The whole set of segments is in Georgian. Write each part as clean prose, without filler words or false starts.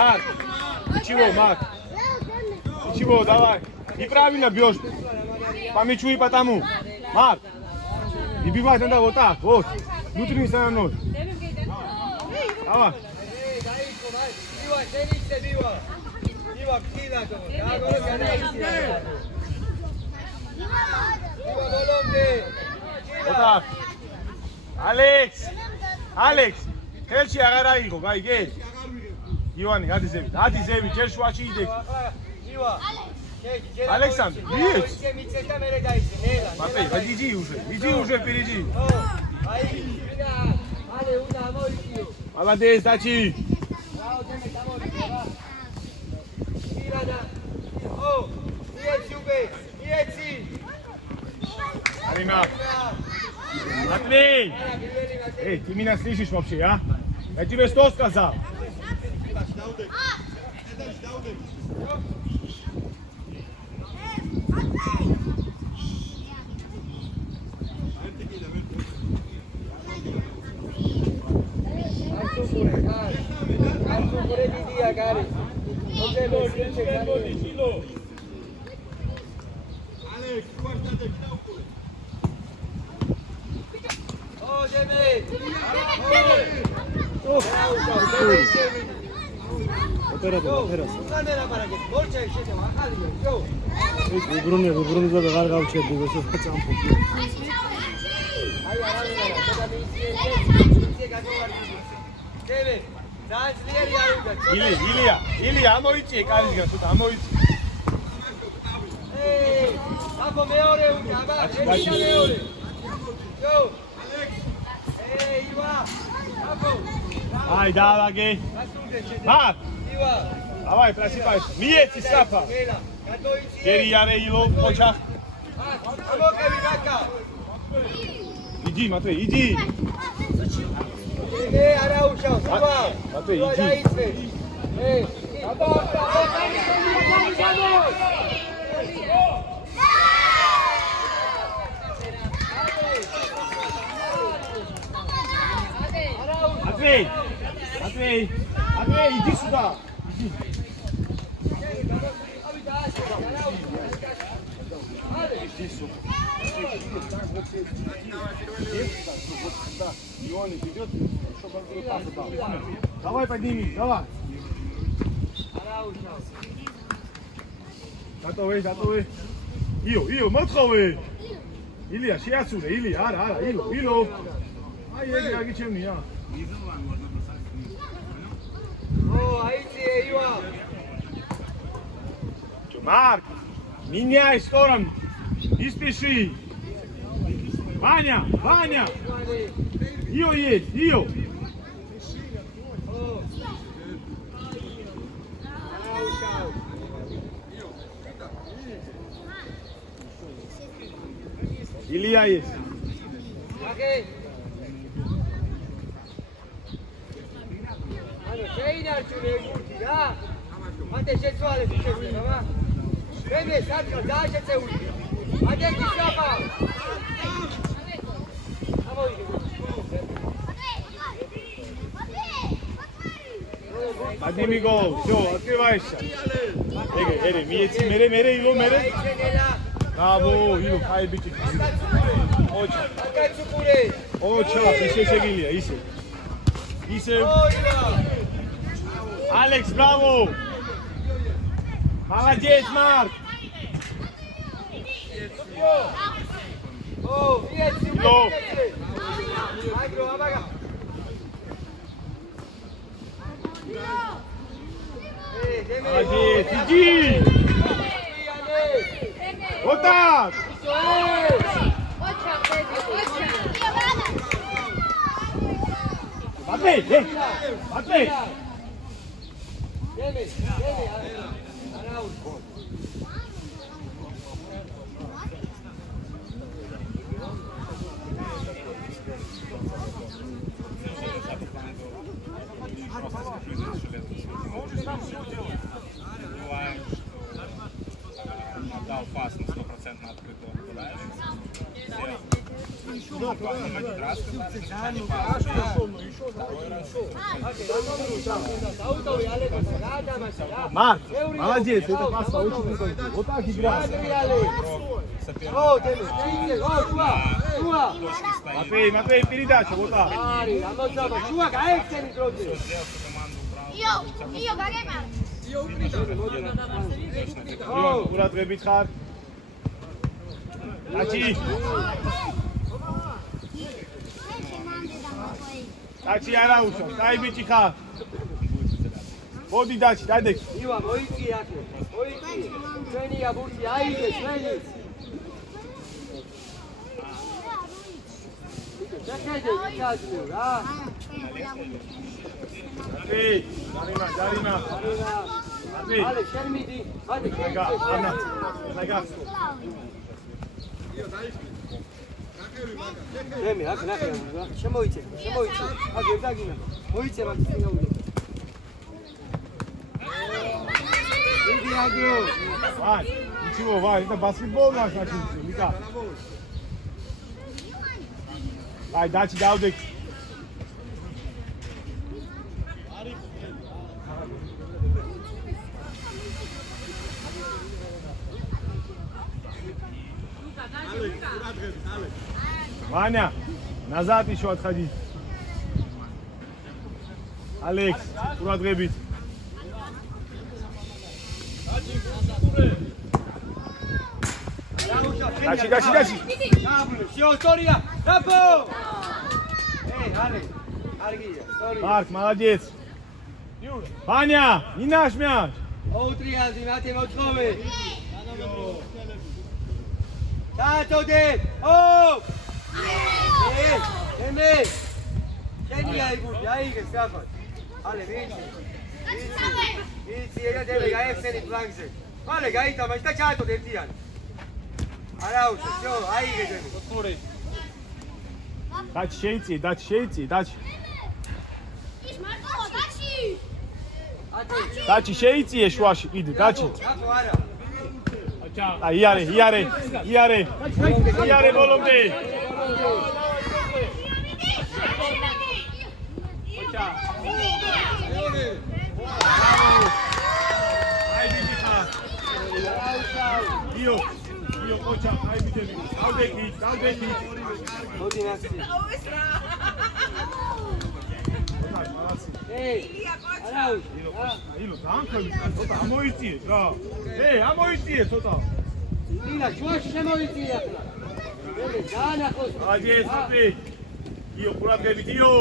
Марк, ничего, Марк. Ничего, давай. Неправильно бьешь. Помечу и потому. Марк. И бивать надо вот так, вот. Внутренней стороной. Давай. Вот так. Алекс. Алекс. Хелში აღარ აიღო, გაიგე? ივანი, გადი ზევი, ჯერ შუაში იდექ. Александр, видишь? Смотри, иди уже впереди. Молодец, Дачи. Арина. Матвей. Эй, ты меня слышишь вообще, а? Я тебе что сказал? ვიბრუნე და აღარ გავჩერდი ესეც წამფობ. ილია, ამოიწიე კარისგან, თუ ამოიწიე. აბა მეორე უნდა, აბა მეორე. ჯო. ივა. აბა. Ai, давай. Марк. Давай, просыпайся. Миети сапа. Гери Ареило, поча. Иди, Матвей, иди. Матвей, иди. Матвей, иди сюда. Иди. И он идет, чтобы он пас дал. Давай подними, давай. Готовы. Ио, мотховы. Илья, შეაცურე, ილია, არა, ილო. აი, ეგ გაგიჩემნია. Марк, меняй сторону, не спеши. Ваня, Ио есть, Ио. Илья есть. Ante შეცვალე შეიძლება, რა? მე საერთოდ დააშეწეული. აგეთი საფა. Один гол, все, открывайся. Эре, мере, Ило, мере. Браво, Ило, хай бити. Очень, ისე შეგილია, ისე. Алекс, браво! Молодец, Марк! Молодец, иди! Вот так! Матвей! Можешь там все делать? Бывает. Отдал пас на 100% открытого. Марк, молодец, это пас очень крутой. Вот так играть. Матвей, передача, вот так. ყურადღებით ხარ. დაჩი. დაჩი არა უშავს, დაი ბიჭი ხარ. მოდი დაჩი, დაიდე. ივა, მოიწი აქ. მოიწი. ჩვენია ბურთი, აიგე, ჩვენი. ჩაკეთე, ჩაძლიო რა. Jarima. Ale, შერმიდი. Ale, ლაგა. მე აქ ნახე რა. შემოიცე. აქ ერთაგინა. მოიცე მაგ სინაუდე. იდი აგიო. ვაი, იცი ვაი, და ბასკეტბოლი ნახე, მიკა. აი, დაჩი დავდე. Ваня, назад еще отходи. Алекс, ყურადღებით. Дачи. Всё, история. Браво! Эй, Ale, Аргия, история. Марк, молодец. Ваня, не наш мяч. ოუტრიანზე მათე მოწყობე. დაწოდე. ო! ემე. შენი აიგული, აიგეს გახოთ. Ale, ვიცი. ვიცი, ეგეთები გაიხსენი პლანზე. Ale, გაიტამაშ და ჩაატოდ ერთიანი. არა უშო, всё, აიგეს ემე. ოთხორი. დაჩი შეიწი. ის მარტო, დაჩი. დაჩი შეიწიე შუაში, კიდე, დაჩი. რატო არა? აი, იარე ბოლომდე. Io, coach, hai bitevi. Aldeki. მოდი ნახე. ეი, არა უშო. ილო, დაანქები, ცოტა ამოიწიე რა. ამოიწიე ცოტა. ილა, შუაში შემოიწიე ახლა. მე დაანახოს. აჯეს, ოპი. io, ყურადღებით, io.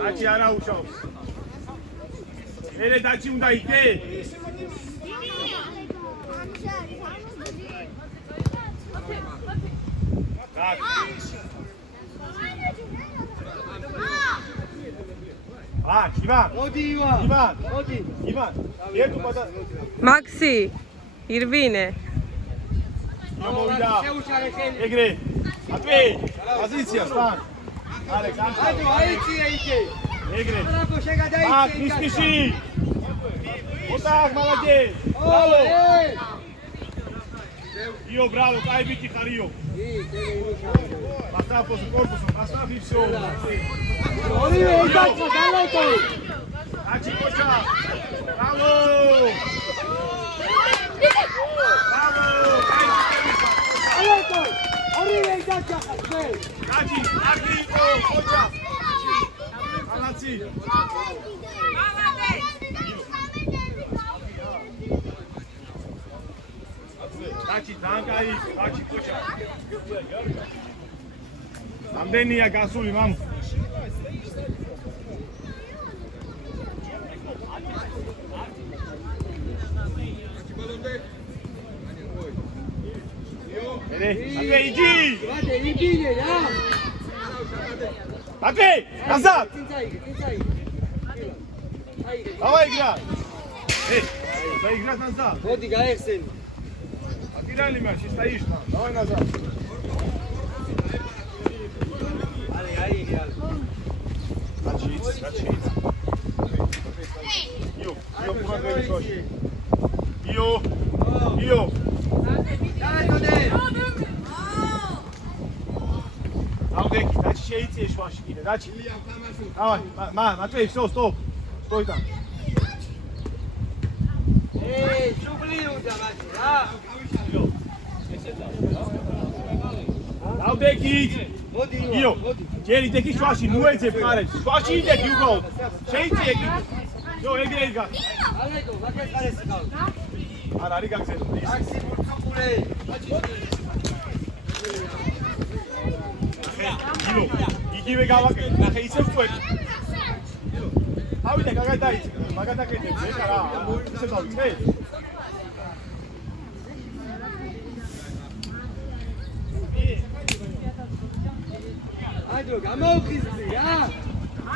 დაჩი არა უშავს. დაჩი უნდა იკე. Ivan. მოდი ივა. Ivan. Երկու պատա. Maxi, Irvine. Გამოვიდა. შეუშარე შენ. ეგრე. ატვი. პოზიცია სთან. ალექს აიძო, აიწიე იქე. ეგრე. ბრavo, შეგადაიწიე. კრისკიში. ოტაკ, молодец. ო, ე. Io, bravo, кай бити харио. Пастрапос корпусом, пастрафи всё. ორივე ერთად დალეტო. Ачи коча. Браво! დალეტო. ორივე ერთად ჩახა. Ачи, აგრიკო, კочა. ალაცი. Ачи, დანკაი, ачи კочა. ამდენია გასული, მამ. Матвей, иди! ვადე, იგინე რა. Матвей, назад! წინწაიგე. Давай играть! Заиграть назад! მოდი გაეხსენი. Отирали мяч и стоишь там. Давай назад. Ale, აიგე. Начись. Ио, помогай, Коша. Ио. დალეტოდე. Ჭავდეკი, დაჩი შეიწიე შვაში კიდე, დაჩი. დავай, მათვეი, stop. Stój tam. შუბლიუდა მათი რა. Ჭავდეკი. მოდი იო, ჯერი დეკი შვაში, მოეძებ ხარებს. შვაში იდექი უბრალოდ. შეიწიე კიდე. იო, ეგრე იგა. ალეკო, მაგას ხარესი ყავს. არ არის გაგზელო. აქსი მურცუყულე. იო, იგივე გავაკეთე. ნახე ისე ვწვევი. ავიდე გაგა დაიწყე. მაგადაკეთებ, ეხლა რა. ისე დავიწყე. აიდო, გამოუხიზდი რა.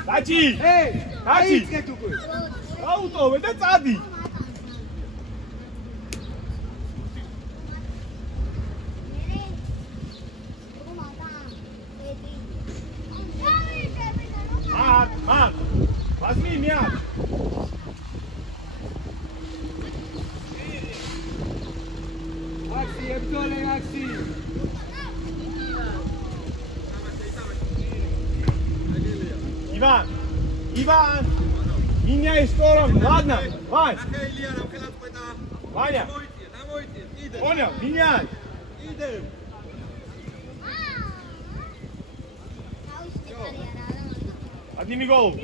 დაჩი. დაჩი. აიწყეთ უკვე. აუტოვე და წადი. მან. ვაზმი მიარ. აქსი, ებრძოლე აქსი. Иван! Меняй сторону, ладно? Вань! Ваня! Понял? Меняй! Подними голову.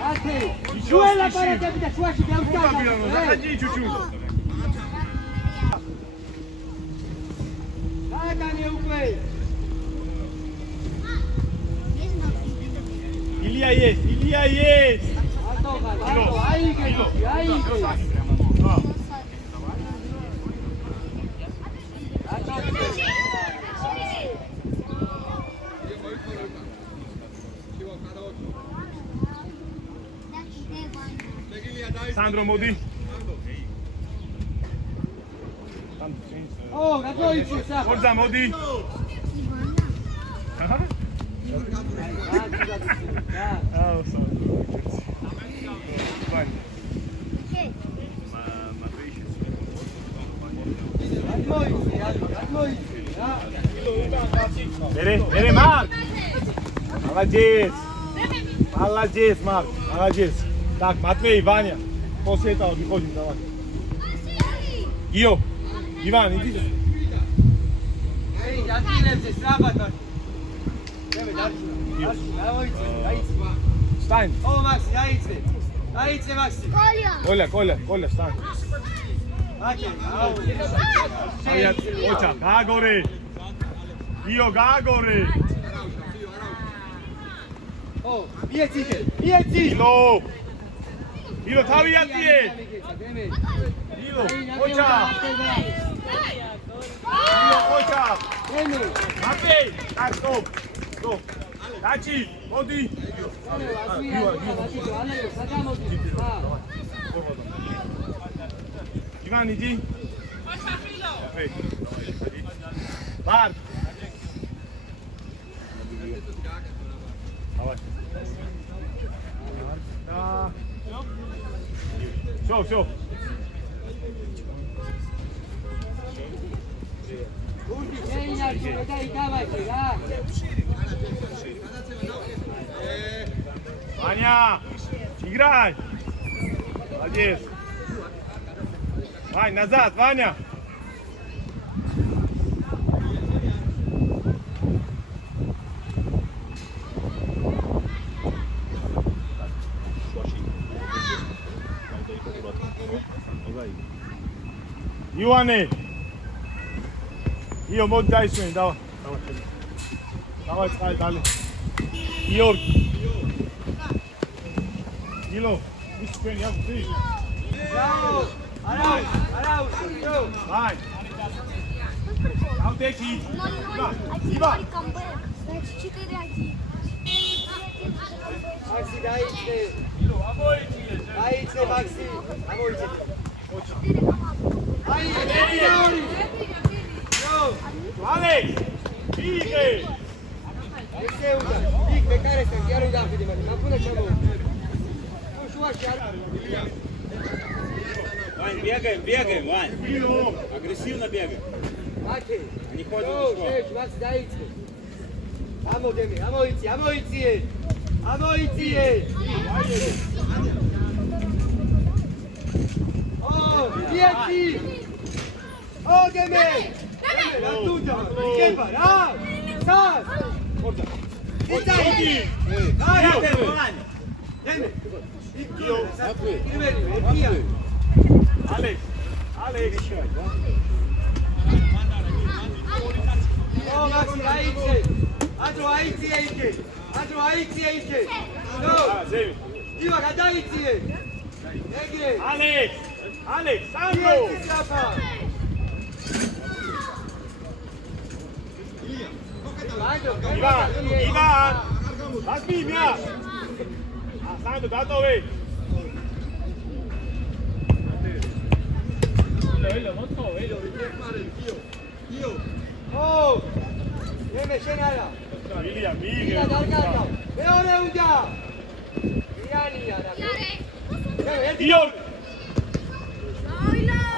Матвей! შუელა პარაკები და შუაში დავსკავდა. Заходи чуть-чуть. დააგანე უკვე. Илья есть! არტო, აიგე. Sandro Modi. გაგოიცი სახა. Forza Modi. Бери, Марк! Молодец, Марк, молодец. Так, Матвей, Ваня, после этого выходим, давай. Гио, Иван, иди. Встань. О, Макс, დაიწე, Მაქსი. Коля, встань. Ocha, გააგორე. Გიო, გააგორე. ო, მიეცი. ილო, თავი ატიე. ილო, ოჩა. Матвей, так, стоп. დაჩი, მოდი. Иван, иди. Марк. Давай. Всё. Ваня, играй. Молодец. Вань, назад, Ваня. Иване. Ио, моди дай свени, давай. Давай, скай, дали. Георг. Ило, виж свени, јас ти. Браво! Арау, Vai. Ჭავდეკი. Иван. Მაქსი დაიწე. დაიწე, მაქსი. ამოიწე. Alex. Bige. ესეუდა. იქ მეკარესთან კი არ უნდა ახიდე, მაგრამ ნაფუნა ჩამოუწე. შუაში არ. Вань, бегаем, Вань. Агрессивно бегаем. Мати. Не ходят Ну, в школу. шесть, Макс, дайте. Амодеми, амоиции. О, диети. О, Деми. Оттуда. Кепа, раз. Сас. Иди. Вань. Деми. Отвы. Alex, Alex. О, Макс, дайте. Адройте. Ну, Zemi. Ива, гадайте. Эгре. Alex, Sandro. Диети, Сапа. Ivan. Razbij mjač. Sandro, datovi. 오! 예매 셴하라. Milija, 미라 날가다. 배워내 운자. 미안이야 나. 예매 Ion.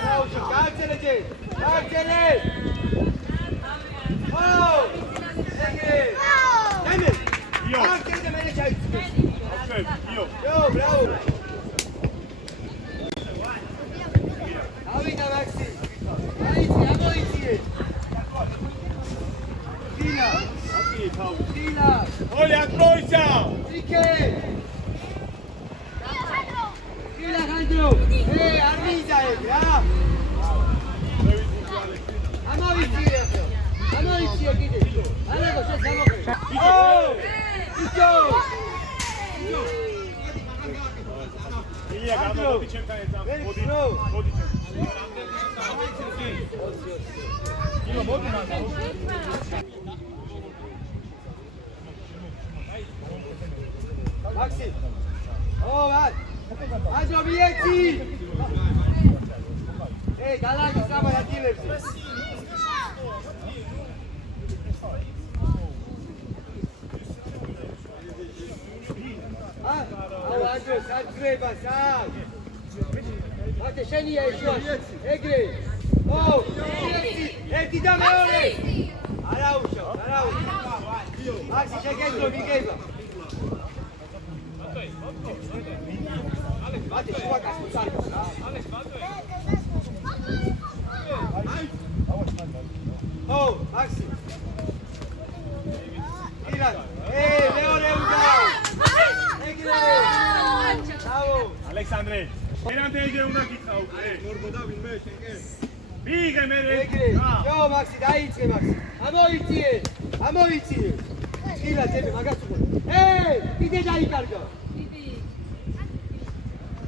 알아오시. 각제레지. 각제레. 오! 세게. 예매. Ion. 각제레 매네 잘. Okej, Ion. 요, 브라보. 다윗아 막시. 아모이치. Dila. Okej, Paul. Dila. Olha, Troisa. Ike. Dila Sandro. Armiza ya. Amoichi aquí. Algo se sabe. Oh! Isto. Milija, gano, vodi čem je tam. Vodi čem. Ima vodi na to. Maxi. Oh, vai. Andro Mieti. Galaki sama na dilersi. Andro, sad treba, sad. Mate, šeni je još. Egre. Oh, Mieti. Ti da me ore. Araušo. Maxi, čekaj, mi gejba. Mate, šuva kako sad. Oh, Maxi. Ilan. Leone Uda. Egre. Bravo. Aleksandre. Jedan te ide una kitka. Bige me re. Egre. Jo, Maxi, dajte, Maxi. Amoici. Ila, tebe, magasu. Ide da ikarga.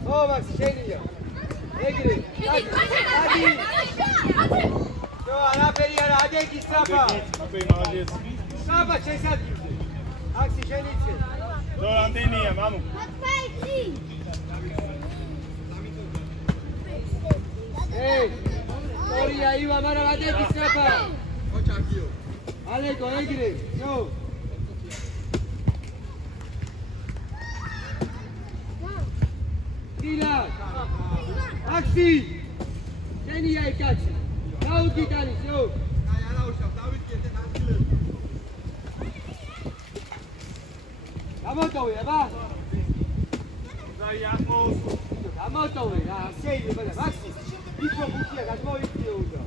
Oh, Maxi, šenija. Egre. Adi. Jo, Anapelija, Adeki, Strapa. Opet malac. Strapa, će sad. Maxi, šenice. To antenija, mamu. Orija, Iva, Mara, Adeki, Strapa. Aleko, Egre. Jo. Dila. Maxi. Šenija i kači. Nauti danis, jo. Gamotovi, ba? Za Jakos. Gamotovi, sejdi, bada. Maxi. Iko bukija, kad moj iti uđo.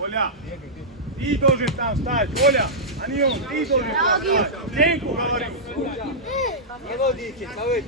Оля, ты должен там встать, Оля, а не он, ты должен там встать. Деньку говорю. Не водите, čovječe.